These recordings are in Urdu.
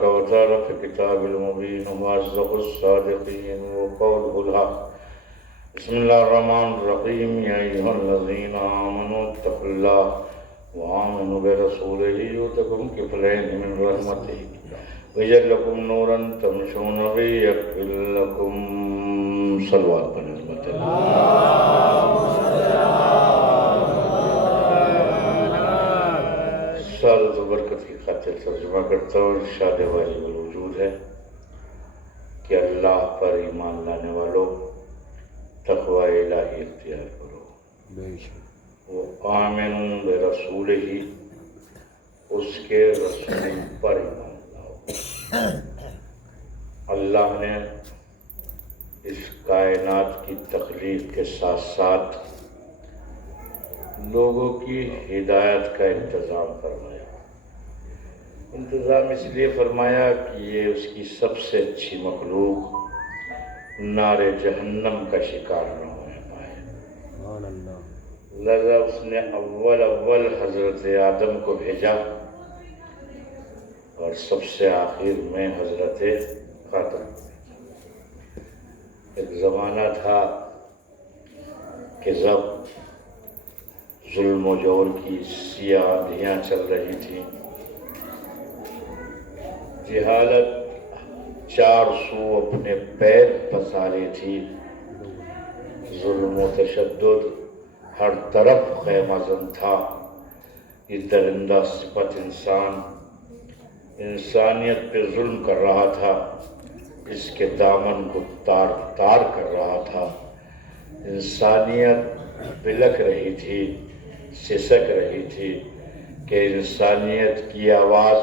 وتعالى في الكتاب المبين وأصدق الصادقين وقوله الحق. بسم الله الرحمن الرحيم. يا أيها الذين آمنوا اتقوا الله وآمنوا برسوله يؤتكم كفلين من رحمته ويجعل لكم نورا تمشون به يغفر لكم. صلوات بنعمت سعادت و برکت کی خاطر ترجمہ کرتا ہوں. ارشاد والی الوجود ہے کہ اللہ پر ایمان لانے والوں تقوی الہی اختیار کرو. وہ آمنوا برسولہ، اس کے رسول پر ایمان لاؤ. اللہ نے اس کائنات کی تخلیق کے ساتھ ساتھ لوگوں کی ہدایت کا انتظام فرمایا. انتظام اس لیے فرمایا کہ یہ اس کی سب سے اچھی مخلوق نار جہنم کا شکار نہ ہونے پائے. لذا اس نے اول حضرت آدم کو بھیجا اور سب سے آخر میں حضرت خاتم. ایک زمانہ تھا کہ جب ظلم و جور کی سیاہ آندھیاں چل رہی تھیں، جہالت چار سو اپنے پیر پسارے تھی، ظلم و تشدد ہر طرف خیمہ زن تھا. یہ درندہ صفت انسان انسانیت پہ ظلم کر رہا تھا، اس کے دامن کو تار تار کر رہا تھا. انسانیت بلک رہی تھی، سسک رہی تھی کہ انسانیت کی آواز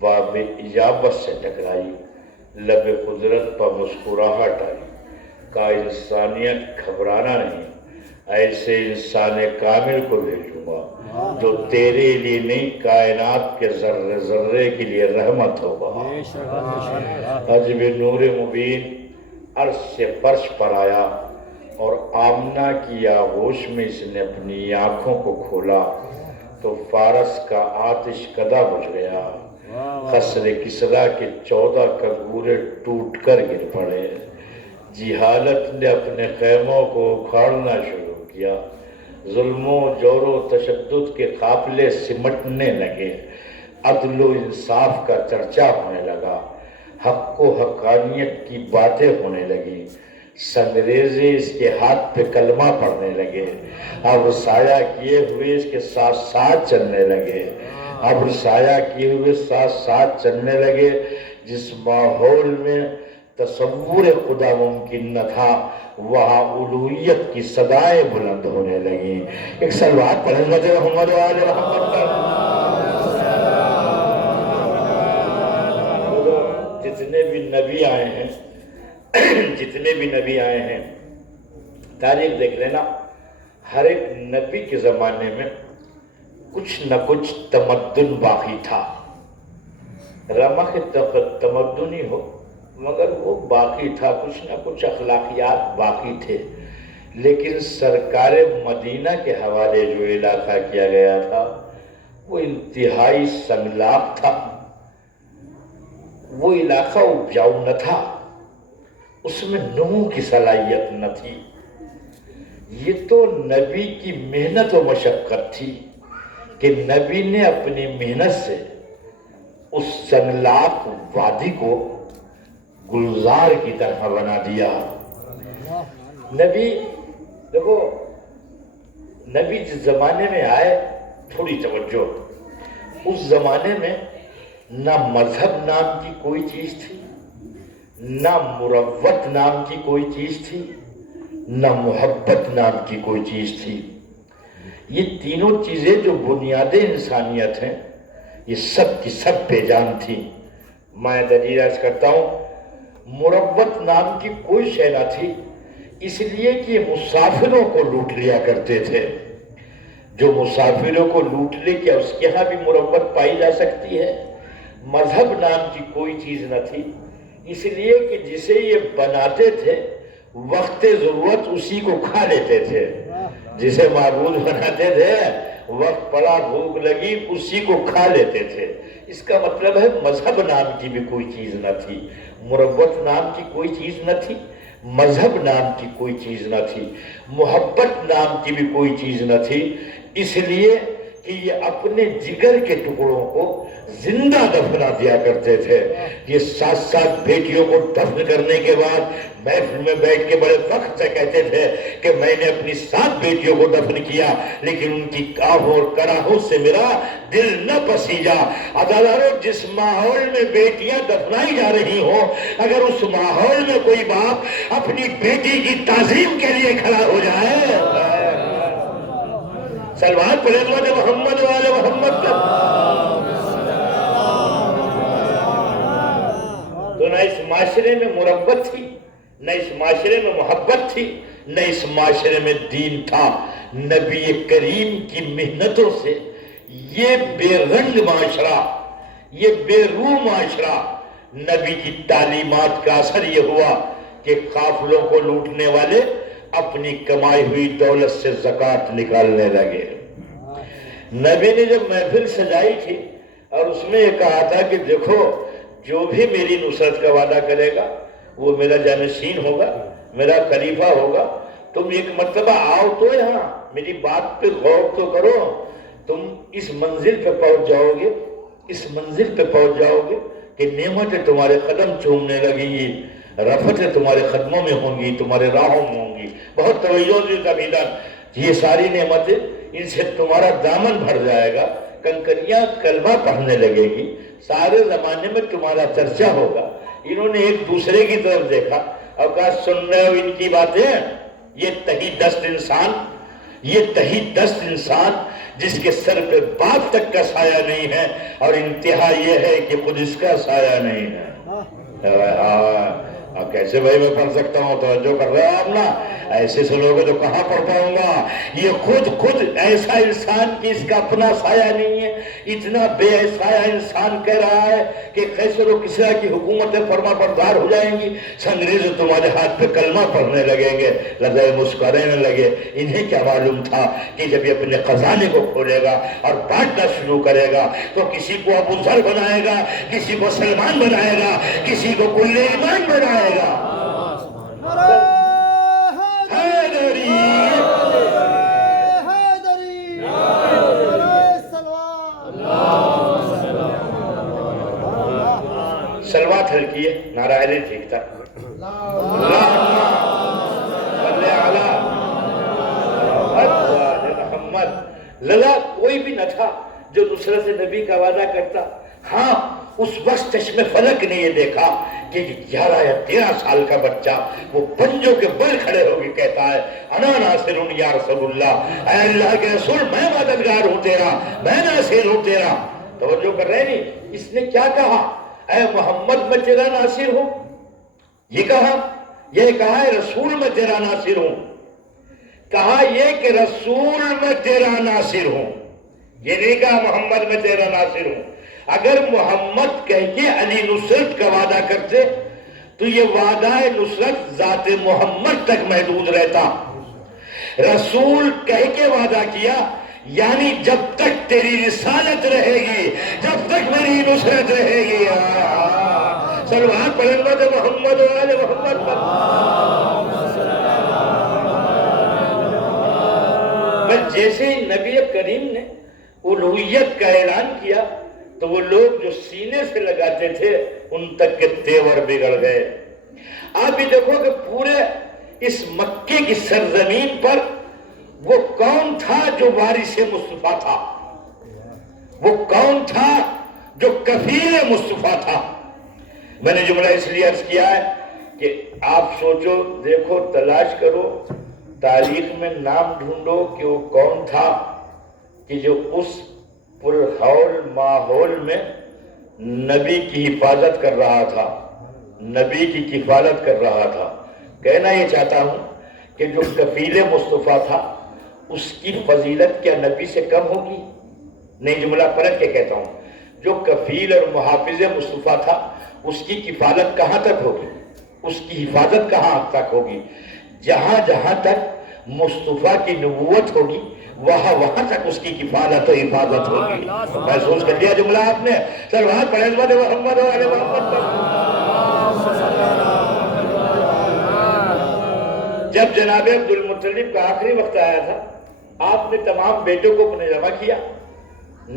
باب اجابت سے ٹکرائی. لب قدرت پر مسکراہٹ آئی. کہا انسانیت گھبرانا نہیں، ایسے انسان کامل کو بھیجوں گا جو تیرے لیے نہیں کائنات کے ذرے ذرے کے لیے رحمت ہوگا. حجب نور مبین عرش سے فرش پر آیا اور آمنہ کی آغوش میں اس نے اپنی آنکھوں کو کھولا تو فارس کا آتش کدہ بجھ گیا. خسر کسریٰ کے 14 کنگورے ٹوٹ کر گر پڑے. جہالت نے اپنے خیموں کو اکھاڑنا شروع کیا. ظلم و جور و تشدد کے قافلے سمٹنے لگے. عدل و انصاف کا چرچا ہونے لگا. حق و حقانیت کی باتیں ہونے لگی. سنگریزے اس کے ہاتھ پہ کلمہ پڑھنے لگے. اب سایہ کیے ہوئے اس کے ساتھ ساتھ چلنے لگے. اب سایہ کیے ہوئے ساتھ ساتھ چلنے لگے. جس ماحول میں تصور خدا ممکن نہ تھا وہاں الوہیت کی صدائیں بلند ہونے لگیں. ایک صلوات پر حضرت محمد و آل محمد پر. جتنے بھی نبی آئے ہیں تاریخ دیکھ لینا، ہر ایک نبی کے زمانے میں کچھ نہ کچھ تمدن باقی تھا. رمق تمدن ہی ہو مگر وہ باقی تھا، کچھ نہ کچھ اخلاقیات باقی تھے. لیکن سرکار مدینہ کے حوالے جو علاقہ کیا گیا تھا وہ انتہائی سنگلاخ تھا. وہ علاقہ اپجاؤ نہ تھا، اس میں نمو کی صلاحیت نہ تھی. یہ تو نبی کی محنت و مشقت تھی کہ نبی نے اپنی محنت سے اس سنگلاخ وادی کو گلزار کی طرح بنا دیا. نبی دیکھو، نبی جس زمانے میں آئے، تھوڑی توجہ، اس زمانے میں نہ مذہب نام کی کوئی چیز تھی، نہ مروت نام کی کوئی چیز تھی، نہ محبت نام کی کوئی چیز تھی. یہ تینوں چیزیں جو بنیادیں انسانیت ہیں یہ سب کی سب بے جان تھیں. میں دلیل عرض کرتا ہوں، مروت نام کی کوئی شے نہ تھی، اس لیے کہ مسافروں کو لوٹ لیا کرتے تھے. جو مسافروں کو لوٹ لے کیا اس کے ہاں بھی مروت پائی جا سکتی ہے. مذہب نام کی کوئی چیز نہ تھی، اس لیے کہ جسے یہ بناتے تھے وقت ضرورت اسی کو کھا لیتے تھے. جسے معبود بناتے تھے وقت پڑا بھوک لگی اسی کو کھا لیتے تھے۔ اس کا مطلب ہے مذہب نام کی بھی کوئی چیز نہ تھی، مروت نام کی کوئی چیز نہ تھی، مذہب نام کی کوئی چیز نہ تھی، محبت نام کی بھی کوئی چیز نہ تھی، اس لیے کہ یہ اپنے جگر کے ٹکڑوں کو زندہ دفنا دیا کرتے تھے۔ یہ 7 بیٹیوں کو دفن کرنے کے بعد محفل میں بیٹھ کے بڑے فخر سے کہتے تھے کہ میں نے اپنی 7 بیٹیوں کو دفن کیا، لیکن ان کی آہوں اور کڑاہوں سے میرا دل نہ پسیجا۔ عزیزانو، جس ماحول میں بیٹیاں دفنائی جا رہی ہوں، اگر اس ماحول میں کوئی باپ اپنی بیٹی کی تعظیم کے لیے کھڑا ہو جائے، سلمان پڑھے محمد والے محمد کا، تو نہ اس معاشرے میں مربت تھی، نہ اس معاشرے میں محبت تھی، نہ اس معاشرے میں دین تھا۔ نبی کریم کی محنتوں سے یہ بے رنگ معاشرہ، یہ بے روح معاشرہ، نبی کی تعلیمات کا اثر یہ ہوا کہ قافلوں کو لوٹنے والے اپنی کمائی ہوئی دولت سے زکوٰۃ نکالنے لگے۔ نبی نے جب محفل سجائی تھی اور اس میں یہ کہا تھا کہ دیکھو، جو بھی میری نصرت کا وعدہ کرے گا وہ میرا جانشین ہوگا، میرا خلیفہ ہوگا۔ تم ایک مرتبہ آؤ تو یہاں، میری بات پہ غور تو کرو، تم اس منزل پہ پہنچ جاؤ گے، اس منزل پہ پہنچ جاؤ گے کہ نعمتیں تمہارے قدم چومنے لگیں گی، رفتیں تمہارے قدموں میں ہوں گی، تمہارے راہوں میں ہوں گی۔ بہت توجہ سے تبیدان، یہ ساری نعمتیں، ان سے تمہارا دامن بھر جائے گا، کنکریاں کلمہ پڑھنے لگے گی، سارے زمانے میں تمہارا چرچا ہوگا۔ انہوں نے ایک دوسرے کی طرف دیکھا اور کہا، سن رہے ہو ان کی باتیں؟ یہ تہی دست انسان، یہ تہی دست انسان جس کے سر پہ باپ تک کا سایہ نہیں ہے، اور انتہا یہ ہے کہ خود اس کا سایہ نہیں ہے۔ کیسے بھائی میں پڑھ سکتا ہوں؟ توجہ کر رہے ہو آپ نا؟ ایسے سے لوگ تو کہاں پڑھ پاؤں گا؟ یہ خود ایسا انسان کہ اس کا اپنا سایہ نہیں ہے، اتنا بے سایہ انسان کہہ رہا ہے کہ کیسر و کسریٰ کی حکومتیں فرما بردار ہو جائیں گی، انگریز تمہارے ہاتھ پہ کلمہ پڑھنے لگیں گے، لذائے مسکرانے لگے۔ انہیں کیا معلوم تھا کہ جب یہ اپنے خزانے کو کھولے گا اور بانٹنا شروع کرے گا تو کسی کو ابو ذر بنائے گا، کسی کو سلمان بنائے گا، کسی کو کل ایمان بنائے گا۔ سلوات ہلکی ہے، نعرہ علی ٹھیک تھا۔ محمد للا کوئی بھی نہ تھا جو نصرت نبی کا وعدہ کرتا۔ ہاں، اس وقت چشم فلک نے یہ دیکھا کہ 11 یا 13 سال کا بچہ وہ پنجوں کے بل کھڑے ہو کے کہتا ہے، انا ناصر یا رسول اللہ، اے اللہ کے رسول، میں مددگار ہوں تیرا، میں ناصر ہوں تیرا۔ توجہ کر رہے نہیں؟ اس نے کیا کہا؟ اے محمد میں تیرا ناصر ہوں، یہ کہا ہے رسول میں تیرا ناصر ہوں، کہا یہ کہ رسول میں تیرا ناصر ہوں، یہ نہیں کہا محمد میں تیرا ناصر ہوں۔ اگر محمد کہہ کے علی نصرت کا وعدہ کرتے تو یہ وعدہ نصرت ذات محمد تک محدود رہتا۔ رسول کہہ کے وعدہ کیا، یعنی جب تک تیری رسالت رہے گی، جب تک میری نصرت رہے گی۔ سلوات پڑھیں گے محمد والے محمد پر۔ بس جیسے ہی نبی کریم نے الوہیت کا اعلان کیا تو وہ لوگ جو سینے سے لگاتے تھے ان تک کے تیور بگڑ گئے۔ آپ بھی دیکھو کہ پورے اس مکے کی سرزمین پر وہ کون تھا جو وارث مصطفیٰ تھا؟ وہ کون تھا جو کفیل مصطفیٰ تھا؟ میں نے جملہ اس لیے عرض کیا ہے کہ آپ سوچو، دیکھو، تلاش کرو، تاریخ میں نام ڈھونڈو کہ وہ کون تھا کہ جو اس پرہول ماحول میں نبی کی حفاظت کر رہا تھا، نبی کی کفالت کر رہا تھا۔ کہنا یہ چاہتا ہوں کہ جو کفیل مصطفیٰ تھا اس کی فضیلت کیا نبی سے کم ہوگی؟ نہیں، جملہ پلٹ کے کہتا ہوں، جو کفیل اور محافظ مصطفیٰ تھا اس کی کفالت کہاں تک ہوگی، اس کی حفاظت کہاں تک ہوگی؟ جہاں جہاں تک مصطفیٰ کی نبوت ہوگی وہاں وہاں تک اس کی کفالت و حفاظت ہوگی. محسوس کر لیا جملہ آپ نے؟ سلوات پڑھیں محمد و آل محمد پر. جب جناب عبد المطلب کا آخری وقت آیا تھا، آپ نے تمام بیٹوں کو اپنے جمع کیا،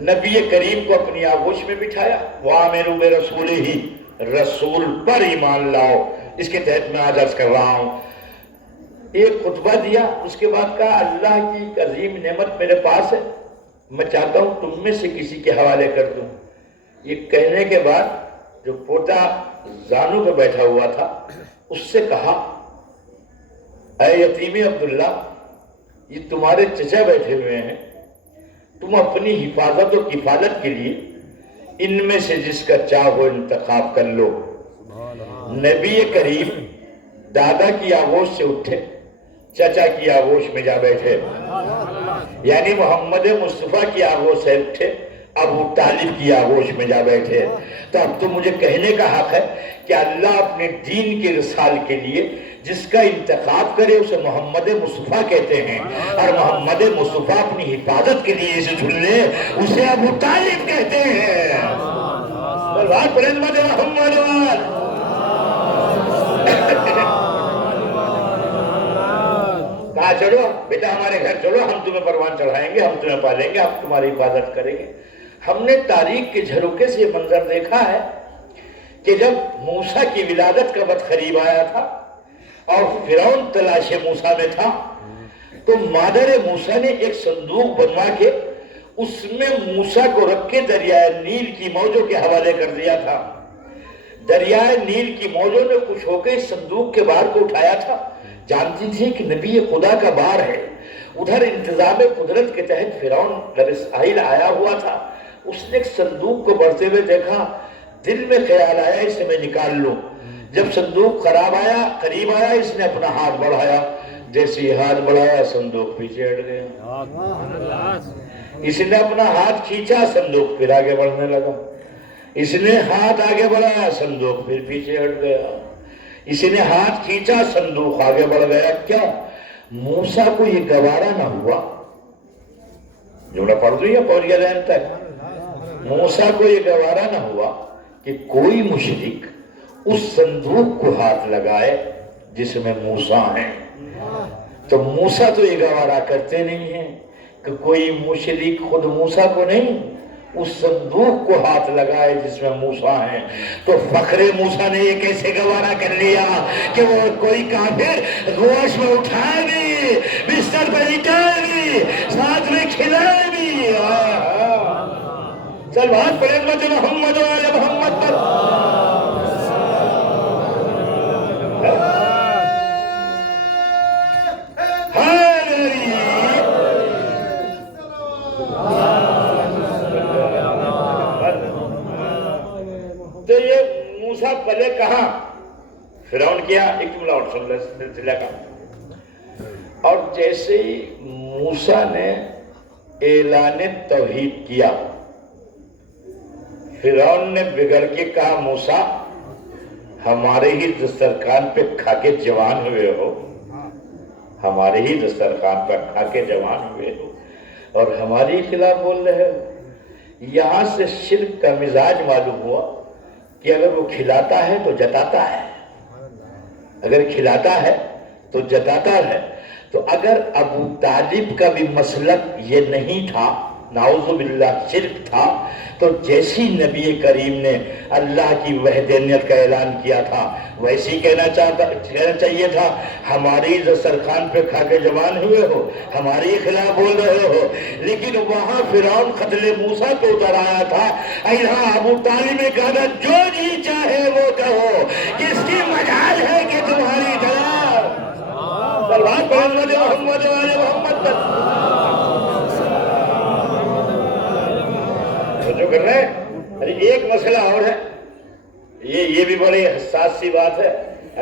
نبی کریم کو اپنی آغوش میں بٹھایا. وَآمِنُوا بِرَسُولِهِ، رسول پر ایمان لاؤ. اس کے تحت میں آج عرض کر رہا ہوں. ایک خطبہ دیا، اس کے بعد کہا اللہ کی ایک عظیم نعمت میرے پاس ہے، میں چاہتا ہوں تم میں سے کسی کے حوالے کر دوں. یہ کہنے کے بعد جو پوتا زانو پہ بیٹھا ہوا تھا اس سے کہا اے یتیم عبداللہ، یہ تمہارے چچا بیٹھے ہوئے ہیں، تم اپنی حفاظت و کفالت کے لیے ان میں سے جس کا چاہو انتخاب کر لو. نبی کریم دادا کی آغوش سے اٹھے، چچا کی آغوش میں جا بیٹھے، یعنی محمد مصطفیٰ کی آغوش سے اٹھے، ابو طالب کی آغوش میں جا بیٹھے. تو اب تو مجھے کہنے کا حق ہے کہ اللہ اپنے دین کے رسال کے لیے جس کا انتخاب کرے اسے محمد مصطفیٰ کہتے ہیں، اور محمد مصطفیٰ اپنی حفاظت کے لیے اسے چن لے اسے ابو طالب کہتے ہیں. محمد کہا چلو بیٹا ہمارے گھر چلو، ہم تمہیں پروان چڑھائیں گے، ہم تمہیں پالیں گے، ہم تمہاری حفاظت کریں گے. ہم نے تاریخ کے جھروکے سے یہ منظر دیکھا ہے کہ جب موسیٰ کی ولادت کا وقت قریب آیا تھا اور فرعون تلاش موسیٰ میں تھا، تو مادر موسیٰ نے ایک صندوق بنوا کے اس میں موسیٰ کو رکھ کے دریائے نیل کی موجوں کے حوالے کر دیا تھا. دریائے نیل کی موجوں نے کچھ ہو کے اس صندوق کے بار کو اٹھایا تھا، جانتی تھی کہ نبی خدا کا بار ہے. ادھر انتظام قدرت کے تحت فرعون لب اسرائیل آیا ہوا تھا، اس نے ایک صندوق کو بڑھتے ہوئے دیکھا، دل میں خیال آیا اسے میں نکال لوں. جب صندوق قریب آیا اس نے اپنا ہاتھ بڑھایا، جیسے ہاتھ بڑھایا صندوق پیچھے ہٹ گیا. اس نے اپنا ہاتھ کھینچا، صندوق پھر آگے بڑھنے لگا. اس نے ہاتھ آگے بڑھایا، صندوق پھر پیچھے ہٹ گیا. اس نے ہاتھ کھینچا، صندوق آگے بڑھ گیا. کیا موسیٰ کو یہ گوارا نہ ہوا؟ جملہ پڑھ دوں یا پہنچ گیا ذہن تک؟ موسیٰ کو یہ گوارا نہ ہوا کہ کوئی مشرک اس صندوق کو ہاتھ لگائے جس میں موسیٰ ہیں. تو موسیٰ تو یہ گوارا کرتے نہیں ہیں کہ کوئی مشرک خود موسیٰ کو نہیں، اس صندوق کو ہاتھ لگائے جس میں موسیٰ ہیں. تو فخر موسیٰ نے یہ کیسے گوارا کر لیا کہ وہ کوئی کافر گوشت میں اٹھائے بھی، بستر پر لٹائے بھی، ساتھ میں کھلائے بھی. چل بات پڑھیں محمد و آل محمد پر. تو یہ موسیٰ پلے کہاں؟ فرعون کیا ایک جملہ اور سن لے سلسلہ کا. اور جیسے ہی موسیٰ نے اعلان توحید کیا، فرعون نے بگڑ کے کہا موسیٰ ہمارے ہی دسترخوان پہ کھا کے جوان ہوئے ہو، ہمارے ہی دسترخوان پہ کھا کے جوان ہوئے ہو اور ہماری خلاف بول رہے ہو. یہاں سے شرک کا مزاج معلوم ہوا کہ اگر وہ کھلاتا ہے تو جتاتا ہے، اگر کھلاتا ہے تو جتاتا ہے. تو اگر ابو طالب کا بھی مسلک یہ نہیں تھا، نعوذ باللہ شرک تھا، تو جیسی نبی کریم نے اللہ کی وحدانیت کا اعلان کیا تھا ویسی کہنا چاہیے تھا ہماری دسترخوان پہ کھا کے جوان ہوئے ہو، ہماری خلاف بول رہے ہو. لیکن وہاں فرعون قتل موسیٰ کو اتر آیا تھا، یہاں ابو طالب نے کہا جو جی چاہے وہ کہو، کس کی مجال ہے کہ تمہاری طرح سلوات محمد محمد والے محمد پر. جو کر رہے ہیں ارے ایک مسئلہ اور ہے، یہ بھی بڑی حساس سی بات ہے،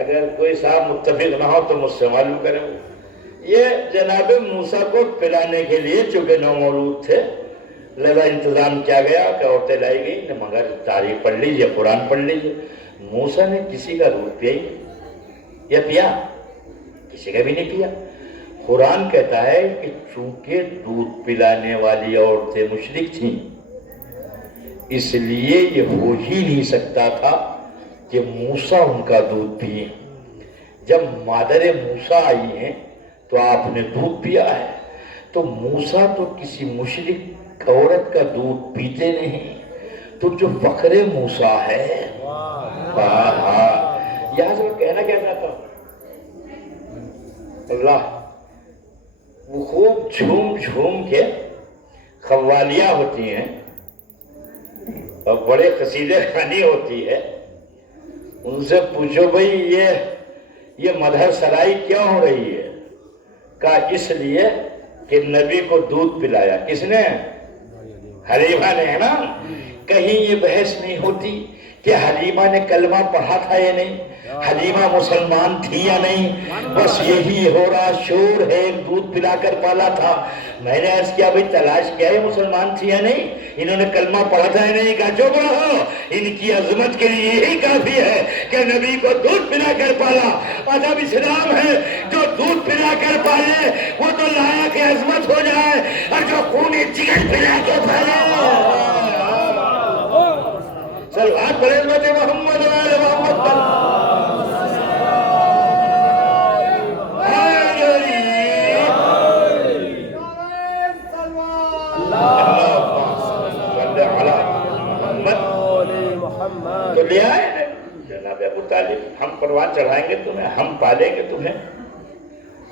اگر کوئی صاحب متفق نہ ہو تو مجھ سے معلوم کریں. یہ جناب موسیٰ کو پلانے کے لیے چونکہ نومولود تھے لہذا انتظام کیا گیا کہ عورتیں لائی گئی، مگر تاریخ پڑھ لیجیے، قرآن پڑھ لیجیے. موسیٰ نے کسی کا دودھ پیا ہی یا پیا؟ کسی کا بھی نہیں پیا. قرآن کہتا ہے کہ چونکہ دودھ پلانے والی عورتیں مشرک تھیں، اس لیے یہ ہو ہی نہیں سکتا تھا کہ موسیٰ ان کا دودھ پئیں۔ جب مادر موسیٰ آئی ہیں تو آپ نے دودھ پیا ہے، تو موسیٰ تو کسی مشرک عورت کا دودھ پیتے نہیں، تو جو فخر موسیٰ ہے، یہاں سے کہنا کیا چاہتا ہوں، اللہ وہ خوب جھوم جھوم کے قوالیاں ہوتی ہیں اور بڑے قصیدے خوانی ہوتی ہے، ان سے پوچھو بھئی یہ مدحت سرائی کیوں ہو رہی ہے؟ کہا اس لیے کہ نبی کو دودھ پلایا۔ کس نے؟ حلیمہ نے، ہے نا؟ کہیں یہ بحث نہیں ہوتی کہ حلیمہ نے کلمہ پڑھا تھا یا نہیں، حلیمہ مسلمان تھی یا نہیں، بس یہی ہو رہا شور ہے، دودھ پلا کر پالا تھا۔ میں نے عرض کیا بھئی تلاش کیا ہے مسلمان تھی یا نہیں، انہوں نے کلمہ پڑھا تھا یا نہیں؟ کہا جو رہو، ان کی عظمت کے لیے یہی کافی ہے کہ نبی کو دودھ پلا کر پالا۔ ادب اسلام ہے، جو دودھ پلا کر پالے وہ تو لائق عظمت ہو جائے، اور جو خون جگر پلا کے پالے سلوات پر عظمت محمد و آل محمد پر تو لے آئے جناب ابو طالب، ہم پروان چڑھائیں گے تمہیں، ہم پالیں گے تمہیں،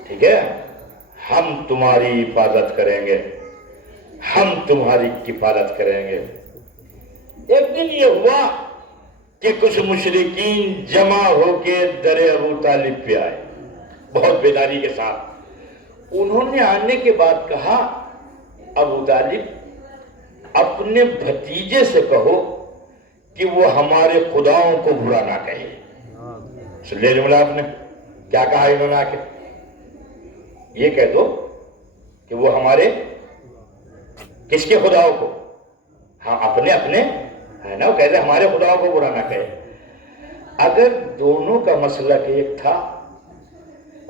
ٹھیک ہے، ہم تمہاری حفاظت کریں گے، ہم تمہاری کفالت کریں گے۔ ایک دن یہ ہوا کہ کچھ مشرکین جمع ہو کے در ابو طالب پہ آئے بہت بیداری کے ساتھ۔ انہوں نے آنے کے بعد کہا ابو طالب اپنے بھتیجے سے کہو کہ وہ ہمارے خداؤں کو برا نہ کہے۔ سن لے جملہ آپ نے کیا کہا انہوں نے آ کے؟ یہ کہہ دو کہ وہ ہمارے کس کے خداؤں کو؟ ہاں اپنے ہے نا، وہ کہتے ہمارے خداؤں کو برا نہ کہے۔ اگر دونوں کا مسلک ایک تھا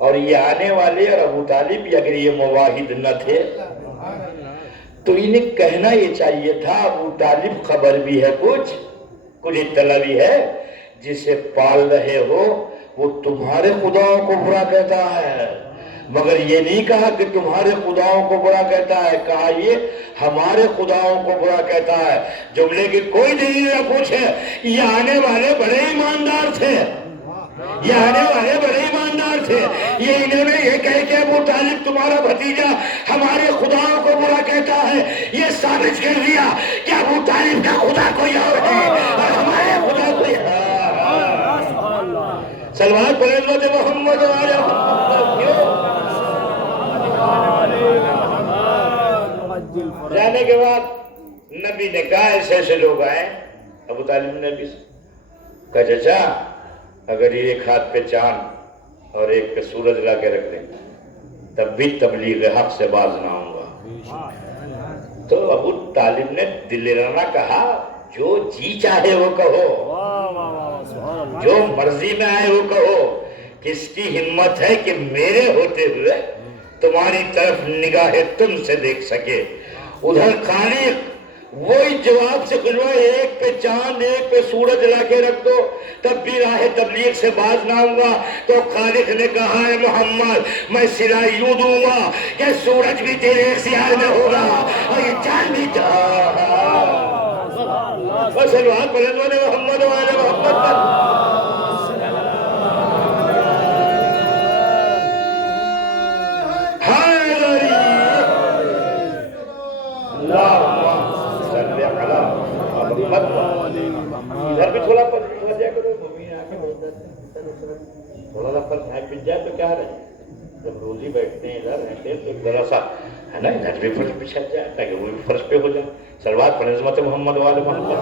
اور یہ آنے والے اور ابو طالب اگر یہ مواحد نہ تھے تو انہیں کہنا یہ چاہیے تھا ابو طالب خبر بھی ہے، کچھ اطلاع بھی ہے، جسے پال رہے ہو وہ تمہارے خداؤں کو برا کہتا ہے، مگر یہ نہیں کہا کہ تمہارے خداؤں کو برا کہتا ہے، کہا یہ ہمارے خداؤں کو برا کہتا ہے۔ جملے کی کوئی دلیل نہ پوچھے، یہ آنے والے بڑے ایماندار تھے، یہ آنے والے بڑے ایماندار تھے، یہ انہوں نے یہ کہہ کہ ابو طالب تمہارا بھتیجا ہمارے خداؤں کو برا کہتا ہے، یہ ثابت کر دیا کہ ابو طالب کا خدا کوئی اور ہے اور ہمارے خدا کوئی ہے۔ سلوات پر عظمت محمد و آل محمد۔ جانے کے بعد نبی نے کہا ایسے ایسے لوگ آئے، ابو طالب نے نبی سے کہا چچا اگر یہ ایک ہاتھ پہ چاند اور ایک پہ سورج لا کے رکھ دیں تب بھی تبلیغ حق سے باز نہ ہوں گا۔ تو ابو طالب نے دلرانہ کہا جو جی چاہے وہ کہو، جو مرضی میں آئے وہ کہو، کس کی ہمت ہے کہ میرے ہوتے ہوئے تمہاری طرف نگاہ تم سے دیکھ سکے۔ ادھر خالق وہی جواب سے کھلوا، ایک پہ چاند ایک پہ سورج لا کے رکھ دو تب بھی راہ تبلیغ سے باز نہ ہوں گا۔ تو خالق نے کہا ہے محمد میں صلہ یوں دوں گا کہ سورج بھی تیرے اختیار میں ہوگا اور یہ چاند بھی بس الوحد بلندون محمد و آل محمد پر ادھر بھی تھوڑا پر جائے کرو، تھوڑا سا پر بھائی پچ جائے تو کیا رہے، جب روزی بیٹھتے ہیں ادھر رہتے ہیں تو ذرا سا ہے نا ادھر بھی فرش پچھا جائے تاکہ وہ بھی فرش پہ ہو جائے۔ سلوات پر عظمت محمد و آل محمد۔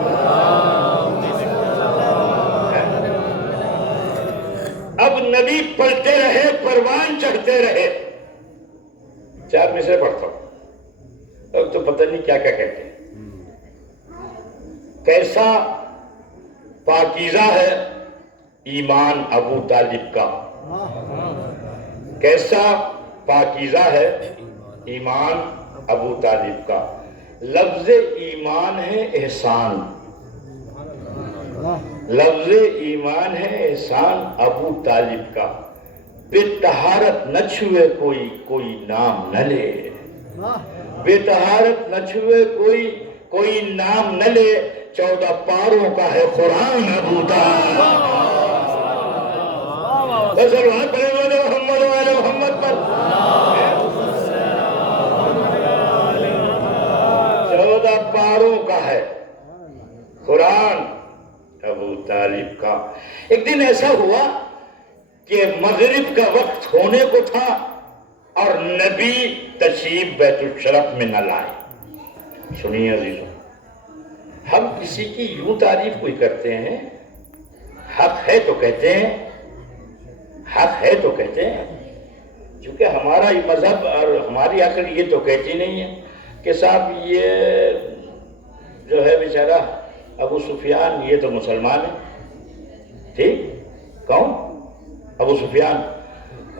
اب نبی پلٹے رہے، پروان چڑھتے رہے۔ چار مصرے پڑھتا ہوں، اب تو پتہ نہیں کیا کیا کہتے ہیں۔ کیسا پاکیزہ ہے ایمان ابو طالب کا، کیسا پاکیزہ ہے ایمان ابو طالب کا، لفظ ایمان ہے احسان، لفظ ایمان ہے احسان ابو طالب کا، بے طہارت نہ چھوئے کوئی، کوئی نام نہ لے، بے طہارت نہ چھوئے کوئی، کوئی نام نہ لے، 14 پاروں کا ہے قرآن ابو طالب۔ سلوات پڑھیں محمد و آل محمد پر، 14 پاروں کا ہے قرآن ابو طالب کا۔ ایک دن ایسا ہوا کہ مغرب کا وقت ہونے کو تھا اور نبی تشریف بیت الشرف میں نہ لائے۔ سنیے عزیزوں، ہم کسی کی یوں تعریف کوئی کرتے ہیں، حق ہے تو کہتے ہیں، حق ہے تو کہتے ہیں، چونکہ ہمارا مذہب اور ہماری عقل یہ تو کہتی نہیں ہے کہ صاحب یہ جو ہے بیچارہ ابو سفیان یہ تو مسلمان ہے، ٹھیک، کون؟ ابو سفیان۔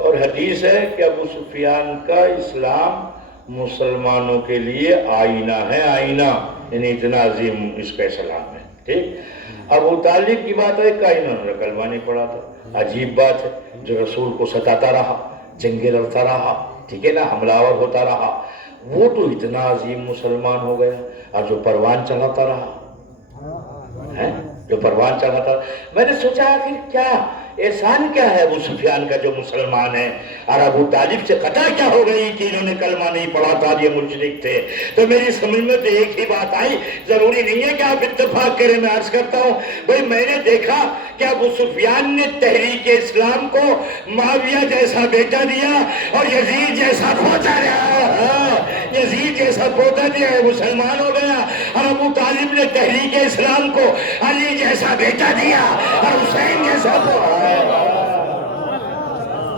اور حدیث ہے کہ ابو سفیان کا اسلام مسلمانوں کے لیے آئینہ ہے، آئینہ، یعنی اتنا عظیم اس کا اسلام ہے، ٹھیک۔ ابو طالب کی بات ہے کہ انہوں نے کلمہ نہیں پڑھا تھا، عجیب بات ہے، جو رسول کو ستاتا رہا، جنگیں لڑتا رہا، ٹھیک ہے نا، حملہ آور ہوتا رہا، وہ تو اتنا عظیم مسلمان ہو گیا، اور جو پروان چلاتا رہا، جو پروان چلاتا رہا، میں نے سوچا آخر کیا احسان کیا ہے ابو سفیان کا جو مسلمان ہے، اور ابو طالب سے قطع کیا ہو گئی کہ انہوں نے کلمہ نہیں پڑھا تھا، یہ مشرک تھے۔ تو میری سمجھ میں تو ایک ہی بات آئی، ضروری نہیں ہے کہ آپ اتفاق کریں، میں عرض کرتا ہوں بھئی میں نے دیکھا کہ ابو سفیان نے تحریک اسلام کو معاویہ جیسا بیٹا دیا اور یزید جیسا پوتا دیا، یزید جیسا پوتا دیا، مسلمان ہو گیا، اور ابو طالب نے تحریک اسلام کو علی جیسا بیٹا دیا اور حسین جیسا پوتا۔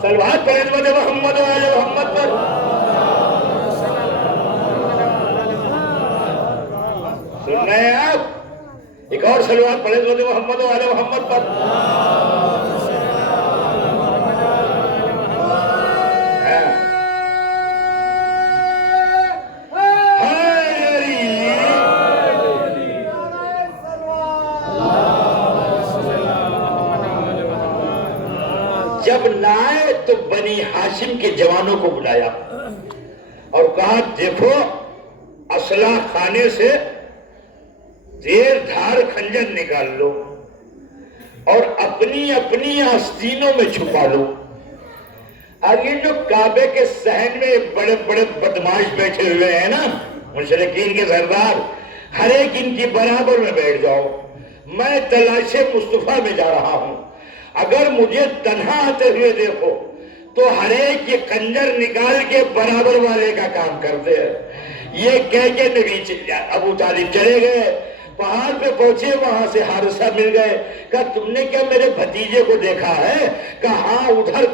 صلوات پڑھیں محمد و آل محمد پر۔ سن رہے ہیں آپ؟ ایک اور صلوات پڑھیں محمد و آل محمد پر۔ جب نہ آئے تو بنی ہاشم کے جوانوں کو بلایا اور کہا دیکھو اسلحہ خانے سے تیر دھار خنجر نکال لو اور اپنی اپنی آستینوں میں چھپا لو۔ اور یہ جو کعبے کے صحن میں بڑے بڑے بدماش بیٹھے ہوئے ہیں نا، مشرکین کے سردار، ہر ایک ان کی برابر میں بیٹھ جاؤ، میں تلاش مصطفیٰ میں جا رہا ہوں، اگر مجھے تنہا آتے ہوئے دیکھو تو ہر ایک یہ خنجر نکال کے برابر والے کا کام کرتے ہیں۔ یہ کہہ کے نبی ابو طالب چلے گئے، پہاڑ پہ پہنچے، وہاں سے حارثہ مل گئے، کہا تم نے کیا میرے بھتیجے کو دیکھا ہے؟ کہا ہاں، ادھر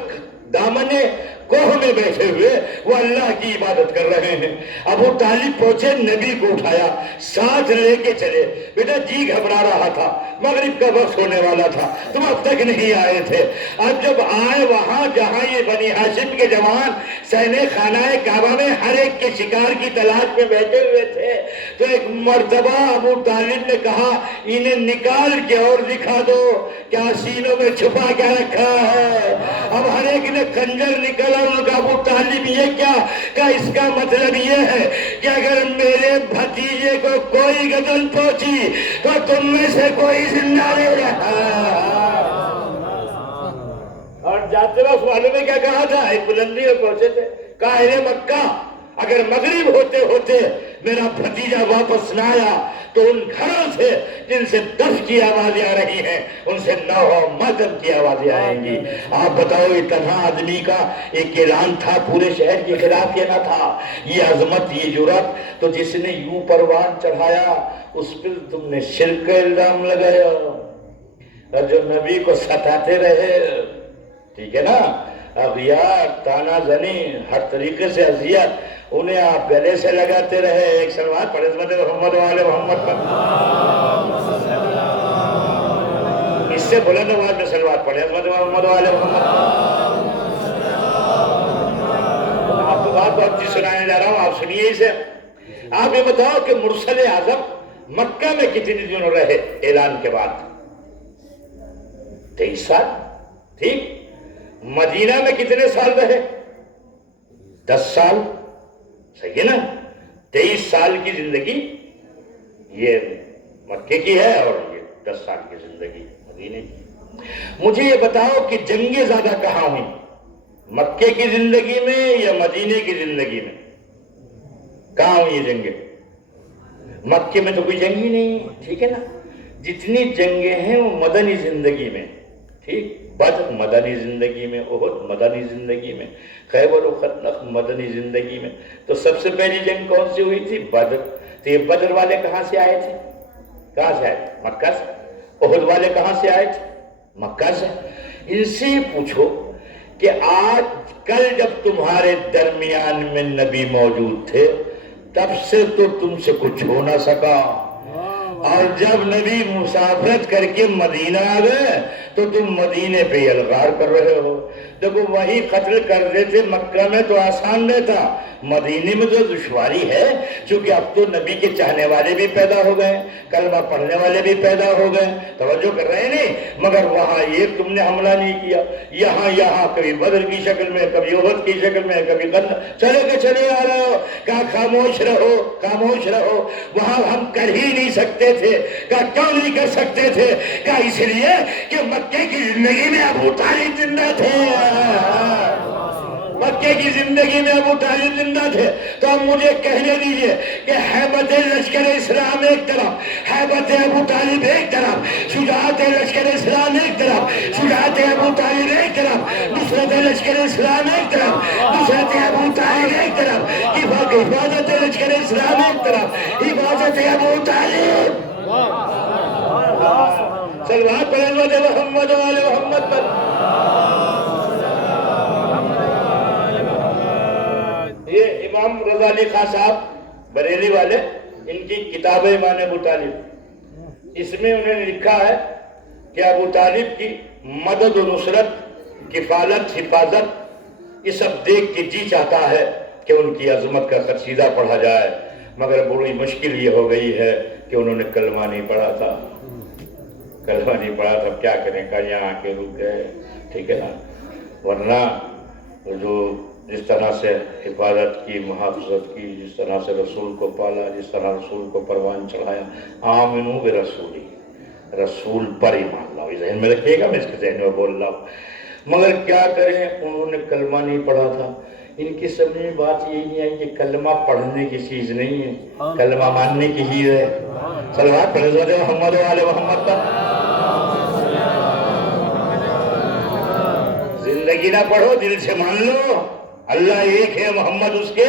دامنے کوہ میں بیٹھے ہوئے وہ اللہ کی عبادت کر رہے ہیں۔ ابو طالب پہنچے، نبی کو اٹھایا، ساتھ لے کے چلے، بیٹا جی گھبرا رہا تھا، مغرب کا وقت ہونے والا تھا، تم اب تک نہیں آئے تھے۔ اب جب آئے وہاں جہاں یہ بنی ہاشم کے جوان سہنے خانہ کعبہ میں ہر ایک کے شکار کی تلاش میں بیٹھے ہوئے تھے، تو ایک مرتبہ ابو طالب نے کہا انہیں نکال کے اور دکھا دو کیا سینوں میں چھپا کیا رکھا ہے۔ اب ہر ایک نے خنجر نکالا، ان کا ابو طالب یہ کیا کہ اس کا مطلب یہ ہے کہ اگر میرے بھتیجے کو کوئی گدن پہنچی تو تم میں سے کوئی زندہ نہیں رہا۔ اور جاتے وقت والوں نے کیا کہا تھا؟ ایک بلندی میں پہنچے تھے، کہا اے مکہ اگر مغرب ہوتے ہوتے میرا بھتیجا واپس نہ آیا تو ان گھروں سے جن سے دف کی آوازیں آ رہی ہیں ان سے نوح و ماتم کی آوازیں آئیں گی۔ آپ بتاؤ یہ تنہا آدمی کا ایک اعلان تھا پورے شہر کے خلاف، یہ نہ تھا یہ عظمت، یہ جرأت؟ تو جس نے یوں پروان چڑھایا اس پر تم نے شرک کا الزام لگایا، اور جو نبی کو ستاتے رہے، ٹھیک ہے نا، اغیار، تانا زنی، ہر طریقے سے اذیت، انہیں آپ گلے سے لگاتے رہے۔ ایک صلوات پڑھیں محمد و آل محمد پر۔ اس سے بلند آواز میں صلوات پڑھیں محمد و آل محمد۔ اب جی سنانے جا رہا ہوں، آپ سنیے اسے. آپ یہ بتاؤ کہ مرسل اعظم مکہ میں کتنے دنوں رہے اعلان کے بعد؟ 23 سال. ٹھیک. مدینہ میں کتنے سال رہے؟ 10 سال. صحیح ہے نا؟ 23 سال کی زندگی یہ مکے کی ہے اور یہ 10 سال کی زندگی مدینے کی. مجھے یہ بتاؤ کہ جنگیں زیادہ کہاں ہوئی، مکے کی زندگی میں یا مدینے کی زندگی میں؟ کہاں ہوئی یہ جنگیں؟ مکے میں تو کوئی جنگ ہی نہیں ہے. ٹھیک ہے نا؟ جتنی جنگیں ہیں وہ مدنی زندگی میں. ٹھیک. بدر مدنی زندگی میں، احد مدنی زندگی میں، خیبر و خندق مدنی زندگی میں. تو سب سے پہلی جنگ کون سی ہوئی تھی؟ بدر. تو یہ بدر والے کہاں سے آئے تھے؟ کہاں سے آئے؟ مکہ سے. احد والے کہاں سے آئے تھے؟ مکہ سے. ان سے پوچھو کہ آج کل جب تمہارے درمیان میں نبی موجود تھے تب سے تو تم سے کچھ ہو نہ سکا، اور جب نبی مسافرت کر کے مدینہ آ گئے تو تم مدینے پہ الغار کر رہے ہو. دیکھو وہی قتل کر دیتے مکہ میں تو آسان رہتا، مدینے میں تو دشواری ہے، چونکہ اب تو نبی کے چاہنے والے بھی پیدا ہو گئے، کلمہ پڑھنے والے بھی پیدا ہو گئے. توجہ کر رہے ہیں نہیں؟ مگر وہاں یہ تم نے حملہ نہیں کیا. یہاں کبھی بدر کی شکل میں، کبھی احد کی شکل میں، کبھی چلے آ رہے ہو. کہا خاموش رہو، خاموش رہو. وہاں ہم کر ہی نہیں سکتے تھے. کہا کیوں نہیں کر سکتے تھے؟ کہا اس لیے کہ مکے کی زندگی میں ابو طالب زندہ تھے. مکے کی زندگی میں ابو طالب زندہ تھے. تو اب مجھے کہنے دیجئے کہ ہیبت لشکر اسلام ایک طرف، ہیبت ابو طالب ایک طرف، شجاعت لشکر اسلام ایک طرف، شجاعت ابو طالب ایک طرف، نصرت لشکر اسلام ایک طرف، نصرت ابو طالب ایک طرف، حفاظت لشکر اسلام ایک طرف، حفاظت ابو طالب. صلوات پر حضرت محمد و آل محمد پر. یہ امام رضا علی خان صاحب بریلی والے، ان کی کتاب ہے ایمان ابو طالب. اس میں انہوں نے لکھا ہے کہ ابو طالب کی مدد و نصرت، کفالت، حفاظت، یہ سب دیکھ کے جی چاہتا ہے کہ ان کی عظمت کا قصیدہ پڑھا جائے، مگر بڑی مشکل یہ ہو گئی ہے کہ انہوں نے کلمہ نہیں پڑھا تھا. کلمہ نہیں پڑھا تھا، کیا کریں؟ کہ یہاں آ کے رک گئے. ٹھیک ہے نا؟ ورنہ جو جس طرح سے حفاظت کی، محافظت کی، جس طرح سے رسول کو پالا، جس طرح رسول کو پروان چڑھایا، آمنو برسولی، رسول پر ایمان لاؤ. یہ ذہن میں رکھیے گا، میں اس کے ذہن میں بول رہا ہوں. مگر کیا کریں، انہوں نے کلمہ نہیں پڑھا تھا. ان کی سمجھ میں بات یہی ہے کہ کلمہ پڑھنے کی چیز نہیں ہے، کلمہ ماننے کی چیز ہے. صلوات پر حضرت محمد و آل محمد پر. زندگی نہ پڑھو، دل سے مان لو اللہ ایک ہے، محمد اس کے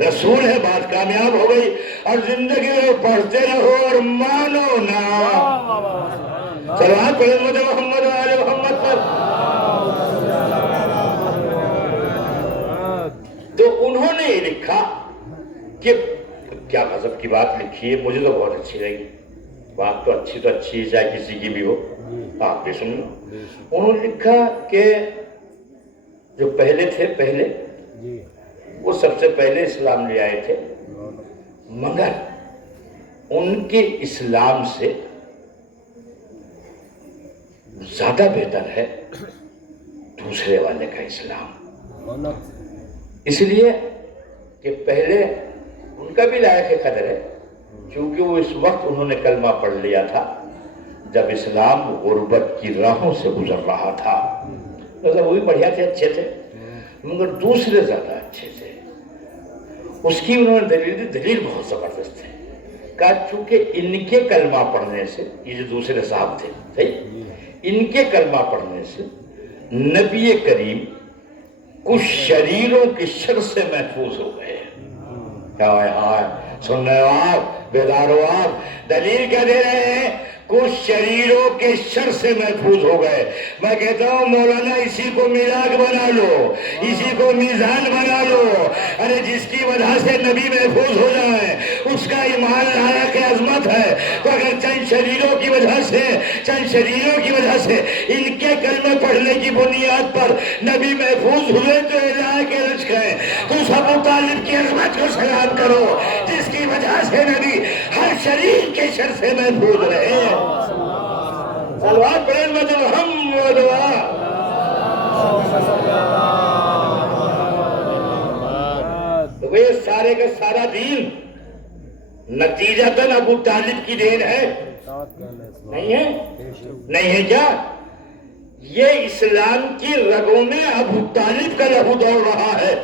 رسول ہے، بات کامیاب ہو گئی. اور زندگی میں پڑھتے رہو اور مانو نا. صلوات پر حضرت محمد و آل محمد پر. تو انہوں نے یہ لکھا کہ کیا غضب کی بات لکھی ہے، مجھے تو بہت اچھی لگی. بات تو اچھی ہے، چاہے کسی کی بھی ہو، آپ بھی سن لو. انہوں نے لکھا کہ جو پہلے تھے، پہلے وہ سب سے پہلے اسلام لے آئے تھے، مگر ان کے اسلام سے زیادہ بہتر ہے دوسرے والے کا اسلام. اس لیے کہ پہلے ان کا بھی لائق قدر ہے، کیونکہ وہ اس وقت انہوں نے کلمہ پڑھ لیا تھا جب اسلام غربت کی راہوں سے گزر رہا تھا. مطلب وہی بڑھیا تھے، اچھے تھے، مگر دوسرے زیادہ اچھے تھے. اس کی انہوں نے دلیل بہت زبردست ہے. کہا چونکہ ان کے کلمہ پڑھنے سے، یہ جو دوسرے صاحب تھے، صحیح، ان کے کلمہ پڑھنے سے نبی کریم کچھ شریروں کے شر سے محفوظ ہو گئے. کیا ہے؟ سن رہے ہو آپ؟ بیدار ہو آپ؟ دلیل کیا دے رہے ہیں؟ کچھ شریروں کے شر سے محفوظ ہو گئے. میں کہتا ہوں مولانا اسی کو میراث بنا لو، اسی کو میزان بنا لو. ارے جس کی وجہ سے نبی محفوظ ہو جائے اس کا ایمان لایا کہ عظمت ہے. تو اگر چند شریروں کی وجہ سے ان کے کلمے پڑھنے کی بنیاد پر نبی محفوظ ہوئے تو الہ کے رزق ہے. تو اس اس ابو طالب کی عظمت کو سلام کرو جس کی وجہ سے نبی ہر شریر کے شر سے محفوظ رہے. صلوات پڑھیں محمد تو یہ سارے کا سارا دین نتیجتاً ابو طالب کی دین ہے. نہیں ہے؟ نہیں ہے کیا؟ یہ اسلام کی رگوں میں ابو طالب کا لہو دوڑ رہا ہے.